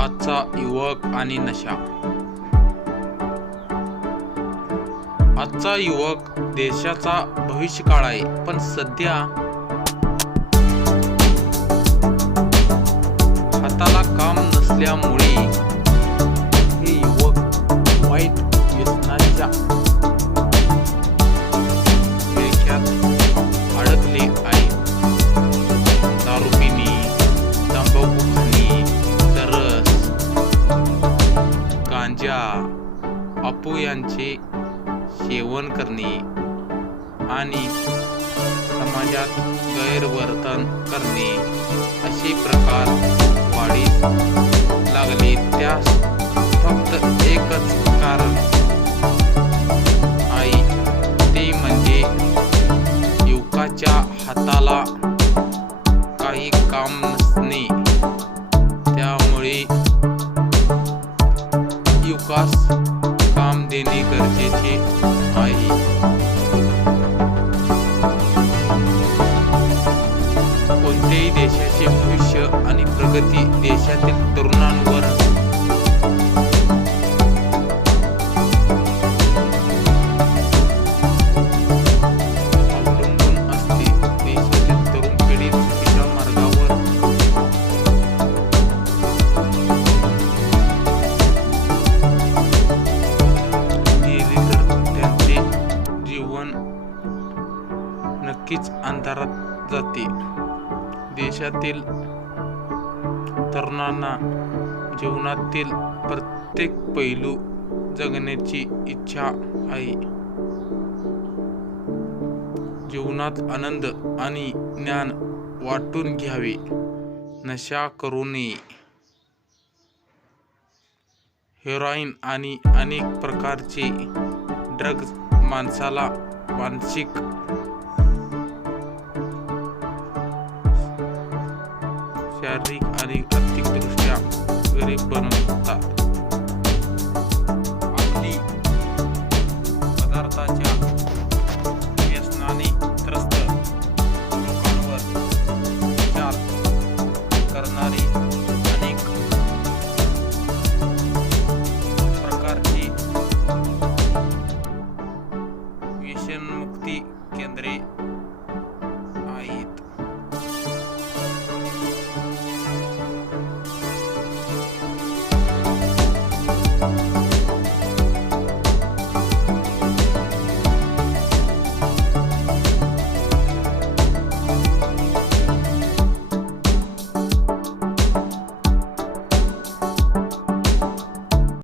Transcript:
आजचा युवक आणि नशा. आजचा युवक देशाचा भविष्यकाळ आहे पण सध्या हाताला काम नसल्यामुळे अप्पू यांचे सेवन करणे आणि समाजात गैरवर्तन करणे असे प्रकार वाढीस लागले. त्यास फक्त एकच कारण आहे. ते म्हणजे युवकाच्या हाताला काही काम नसणे. त्यामुळे युवकास देणे आहे कोणत्याही देशाचे भविष्य आणि प्रगती देशातील तरुणांवर मन नक्कीच अंधारात जाते. देशातील तरुणांना जीवनातील प्रत्येक पैलू जगण्याची इच्छा आहे. जीवनात आनंद आणि ज्ञान वाटून घ्यावे. नशा करू नये. हेरोईन आणि अनेक प्रकारचे ड्रग्ज माणसाला Pansik Syarik adik ketik terus ya. Beri bermuta Amli Badar karena aí. Tá?